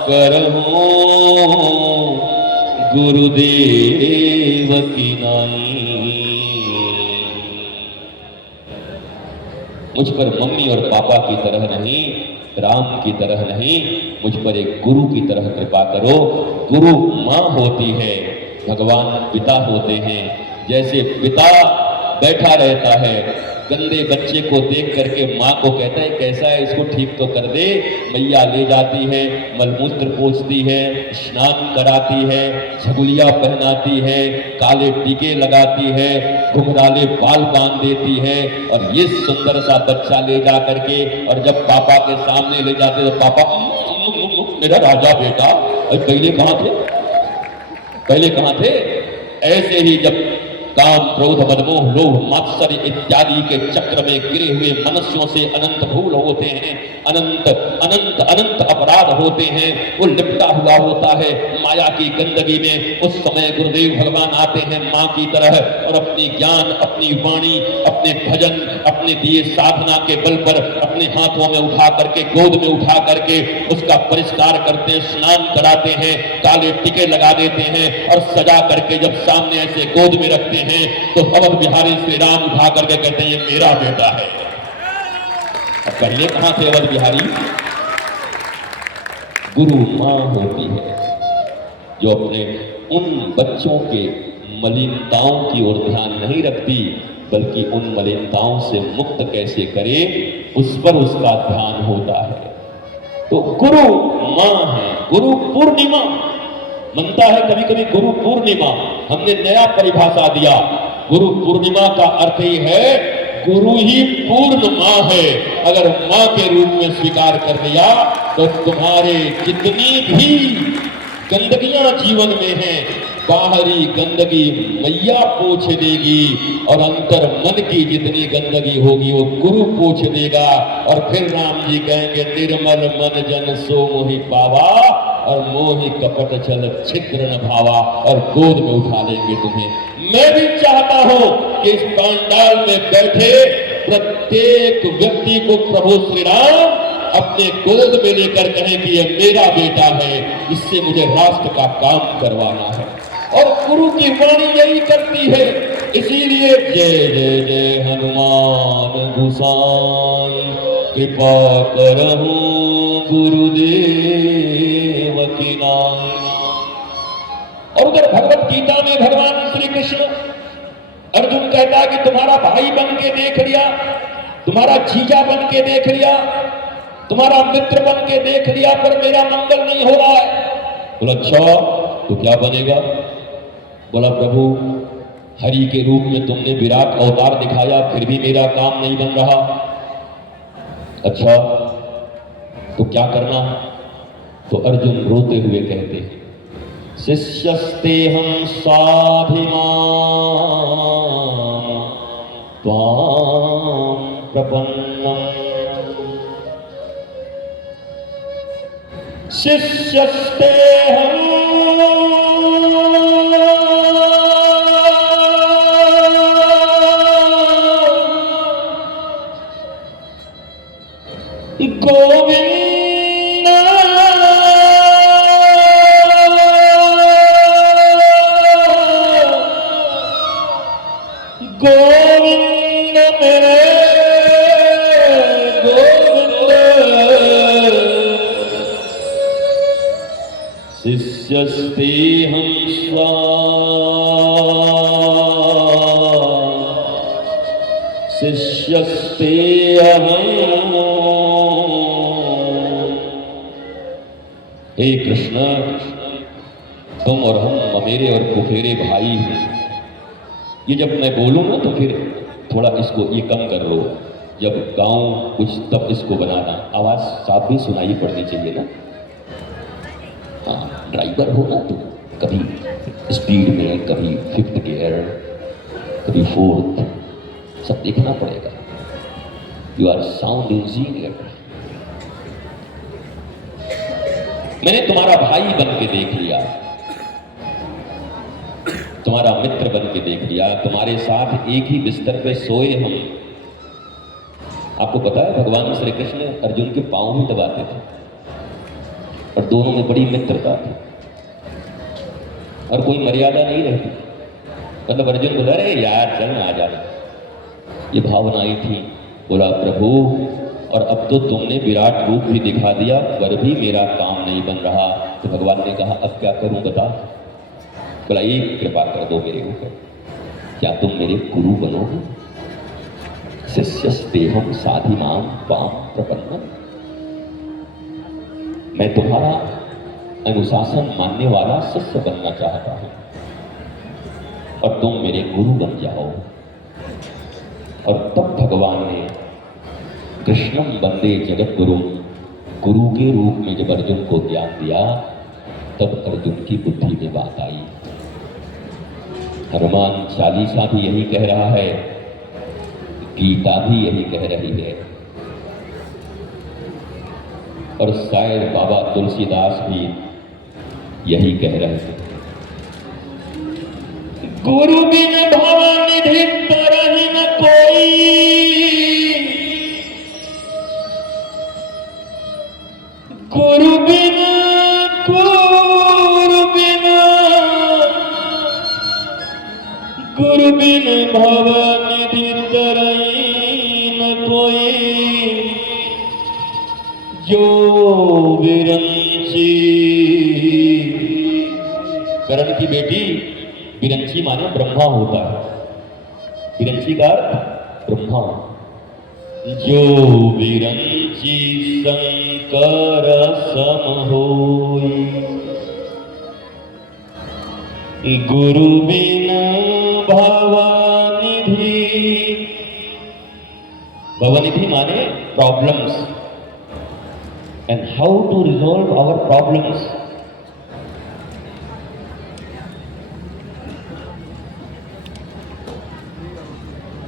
करहूं गुरुदेव की नाई। मुझ पर मम्मी और पापा की तरह नहीं, राम की तरह नहीं, मुझ पर एक गुरु की तरह कृपा करो। गुरु माँ होती है, भगवान पिता होते हैं। जैसे पिता बैठा रहता है, गंदे बच्चे को देख करके माँ को कहता है कैसा है, इसको ठीक तो कर दे। मैया ले जाती है, मलमूत्र पोंछती है, स्नान कराती है, झगुलिया पहनाती है, काले टीके लगाती है, घुंघराले बाल बांध देती है। और ये सुंदर सा बच्चा ले जा करके और जब पापा के सामने ले जाते तो पापा मेरा राजा बेटा। पहले कहाँ थे, पहले कहाँ थे? ऐसे ही जब काम, क्रोध, मदमोह, लोभ, मात्सर्य इत्यादि के चक्र में गिरे हुए मनुष्यों से अनंत भूल होते हैं, अनंत अनंत अनंत अपराध होते हैं, वो लिपटा हुआ होता है माया की गंदगी में। उस समय गुरुदेव भगवान आते हैं माँ की तरह और अपनी ज्ञान, अपनी वाणी, अपने भजन, अपने दिए साधना के बल पर अपने हाथों में उठा करके, गोद में उठा करके उसका परिष्कार करते हैं, स्नान कराते हैं, काले टीके लगा देते हैं और सजा करके जब सामने ऐसे गोद में रखते हैं तो अवध बिहारी श्री राम उठा करके कहते हैं ये मेरा बेटा है। अब पहले कहां थे अवध बिहारी? गुरु मां होती है जो अपने उन बच्चों के मलिनताओं की ओर ध्यान नहीं रखती, बल्कि उन मलिनताओं से मुक्त कैसे करे उस पर उसका ध्यान होता है। तो गुरु मां है। गुरु पूर्णिमा मनता है कभी कभी, गुरु पूर्णिमा हमने नया परिभाषा दिया। गुरु पूर्णिमा का अर्थ ही है गुरु ही पूर्ण मां है। अगर मां के रूप में स्वीकार कर दिया तो तुम्हारे जितनी भी गंदगियां जीवन में हैं, बाहरी गंदगी मैया पोंछ देगी और अंतर मन की जितनी गंदगी होगी वो गुरु पोंछ देगा। और फिर राम जी कहेंगे निर्मल मन जन सो मोहि पावा और मोहि कपट छल छिद्र न भावा, और गोद में उठा लेंगे तुम्हें। मैं भी चाहता हूं कि इस पंडाल में बैठे प्रत्येक व्यक्ति को प्रभु श्री राम अपने गोद में लेकर कहें कि यह मेरा बेटा है, इससे मुझे राष्ट्र का काम करवाना है। और गुरु की वाणी यही करती है। इसीलिए जय जय जय हनुमान गोसाई कृपा करहु गुरुदेव की नाई। और उधर भगवत गीता में भगवान श्री कृष्ण अर्जुन कहता है कि तुम्हारा भाई बन के देख लिया, तुम्हारा जीजा बन के देख लिया, तुम्हारा मित्र बन के देख लिया, पर मेरा मंगल नहीं हो रहा है। बोला अच्छा तो क्या बनेगा? बोला प्रभु हरि के रूप में तुमने विराट अवतार दिखाया, फिर भी मेरा काम नहीं बन रहा। अच्छा तो क्या करना? तो अर्जुन रोते हुए कहते हैं शिष्यस्ते हम साधिमां त्वां प्रपन्नम्। शिष्यस्ते हम गोविंद गोविंद मेरे गोविंद। शिष्यस्ते हम शिष्यस्ते अहम्। हे कृष्ण तुम और हम मेरे और फुफेरे भाई हैं। ये जब मैं बोलूँ ना तो फिर थोड़ा इसको ये कम कर लो, जब गाऊं कुछ तब इसको बनाना। आवाज़ साफ भी सुनाई पड़नी चाहिए ना। हाँ ड्राइवर हो ना तो कभी स्पीड में, कभी 5th गियर, कभी 4th, सब देखना पड़ेगा। You are sound engineer. मैंने तुम्हारा भाई बन के देख लिया, तुम्हारा मित्र बन के देख लिया, तुम्हारे साथ एक ही बिस्तर पे सोए हम। आपको पता है भगवान श्री कृष्ण अर्जुन के पांव भी दबाते थे। और दोनों में बड़ी मित्रता थी और कोई मर्यादा नहीं रहती। मतलब अर्जुन बोला, अरे यार चल आ जा, ये भावना आई थी। बोला प्रभु, और अब तो तुमने विराट रूप भी दिखा दिया पर भी मेरा काम नहीं बन रहा। तो भगवान ने कहा अब क्या करूं बता। बोला एक कृपा कर दो मेरे ऊपर, क्या तुम मेरे गुरु बनोगे? शिष्यस्तेहं साधिमां त्वां प्रपन्नम्, मैं तुम्हारा अनुशासन मानने वाला शिष्य बनना चाहता हूं और तुम मेरे गुरु बन जाओ। और तब भगवान ने कृष्णं वंदे जगद्गुरु, गुरु के रूप में जब अर्जुन को ज्ञान दिया, तब अर्जुन की बुद्धि में बात आई। हनुमान चालीसा भी यही कह रहा है, गीता भी यही कह रही है, और शायद बाबा तुलसीदास भी यही कह रहे हैं। गुरु बिन भवनिधि तरहि न कोई, गुरु बिन भवनिधि तरहि न कोई, जो विरंची। करण की बेटी विरंची माने ब्रह्मा होता है। विरंची का अर्थ ब्रह्मा। जो विरंची शंकर सम होई, गुरु बिन भवनिधि। भवनिधि माने problems, and how to resolve our problems.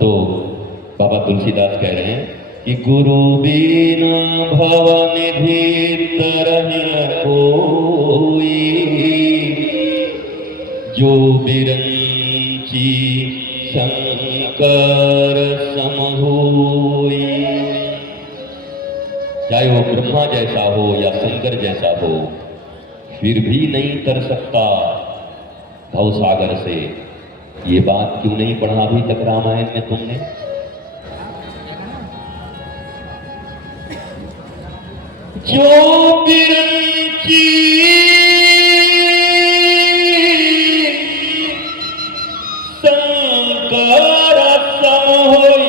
तो बाबा तुलसीदास कह रहे हैं कि गुरु बिन भवनिधि तरहि न कोई, जो विरंची शंकर सम होई। चाहे वो ब्रह्मा जैसा हो या शंकर जैसा हो, फिर भी नहीं तर सकता भव सागर से। ये बात क्यों नहीं पढ़ा अभी तक रामायण में तुमने? जो विरंची शंकर सम होई,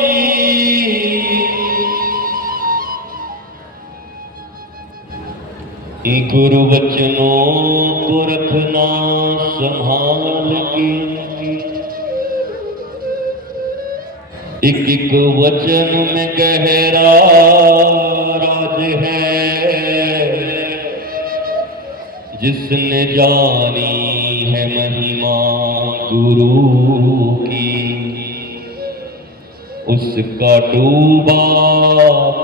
गुरु वचनों को रखना संभाल के। एक एक वचन में गहरा राज है, जिसने जानी है महिमा गुरु की, उसका डूबा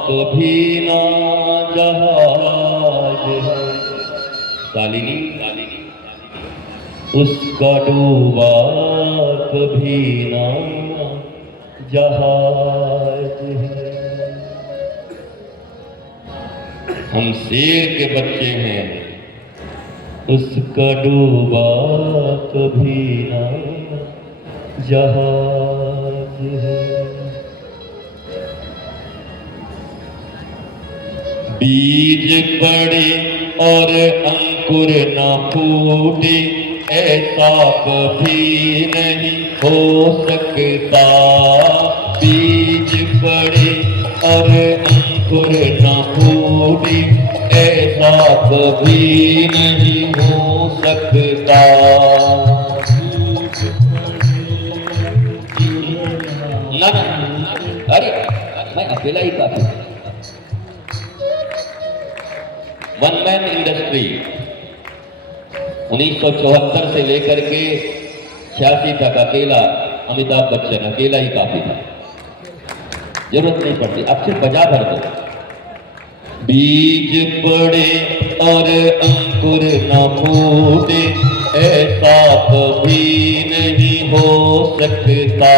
कभी ना जहाज है। शालिनी, उसका डूबा कभी ना जहाज है। हम शेर के बच्चे हैं, उसका डूबा कभी ना जहाज है। बीज पड़े और अंकुर न फूटे, ऐसा कभी नहीं हो सकता। बीज पड़े और अंकुर न फूटे, ऐसा कभी नहीं हो सकता। ना अरे मैं अकेला ही काफी। वन मैन इंडस्ट्री 1974 से लेकर के 86 तक अकेला अमिताभ बच्चन अकेला ही काफी था। जरूरत नहीं पड़ती, अब सिर्फ बजा भर दो। बीज पड़े और अंकुर न फूटे, ऐसा कभी नहीं हो सकता।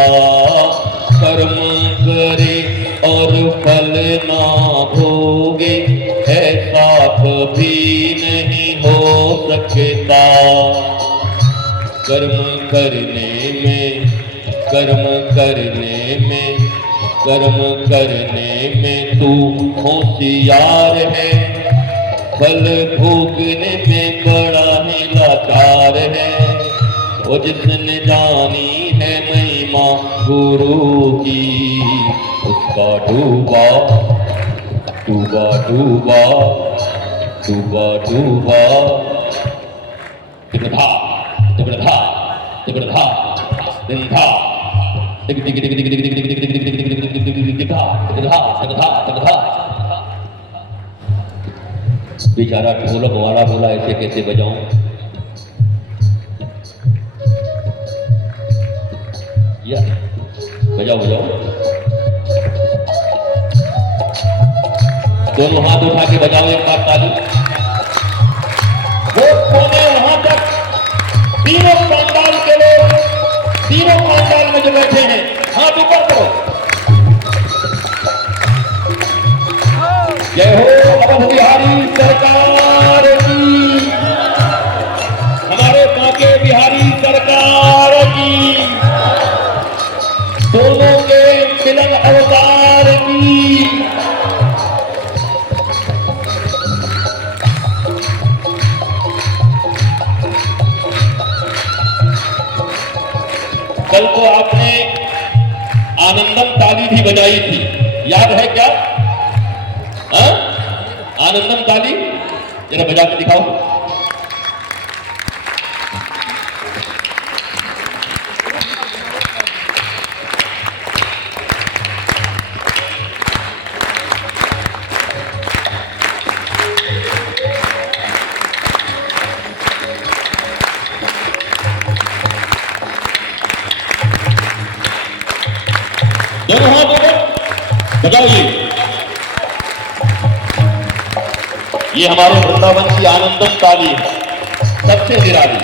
कर्म करे और फल ना भोगे, ऐसा कभी नहीं सकता। कर्म करने में, कर्म करने में, कर्म करने में तू होशियार है, फल भोगने में बड़ा ही लाचार है। वो जिसने जानी है महिमा गुरु की, उसका डूबा डूबा डूबा डूबा डूबा। तिगड़ा तिगड़ा तिगड़ा तिगड़ा तिग तिग तिग तिग तिग तिग तिग तिग तिग तिग तिग तिग तिग तिगड़ा तिगड़ा तिगड़ा। बेचारा ढोलक वाला बोला ऐसे कैसे बजाऊं। या बजाओ बजाओ, दोनों हाथ उठा के बजाओ एक बार ताली। वो कोने वहां तक तीनों पंडाल के लोग, तीनों पंडाल में जो बैठे हैं हाथ ऊपर करो। जय हो अवध बिहारी सरकार की, हमारे बांके बिहारी सरकार की, दोनों के मिलन अवतार की। कल को आपने आनंदम ताली भी बजाई थी, याद है क्या? आनंदम ताली जरा बजा के दिखाओ। दोनों हाथ बजाइए। ये हमारे वृंदावन की आनंदम ताली है, सबसे निराली।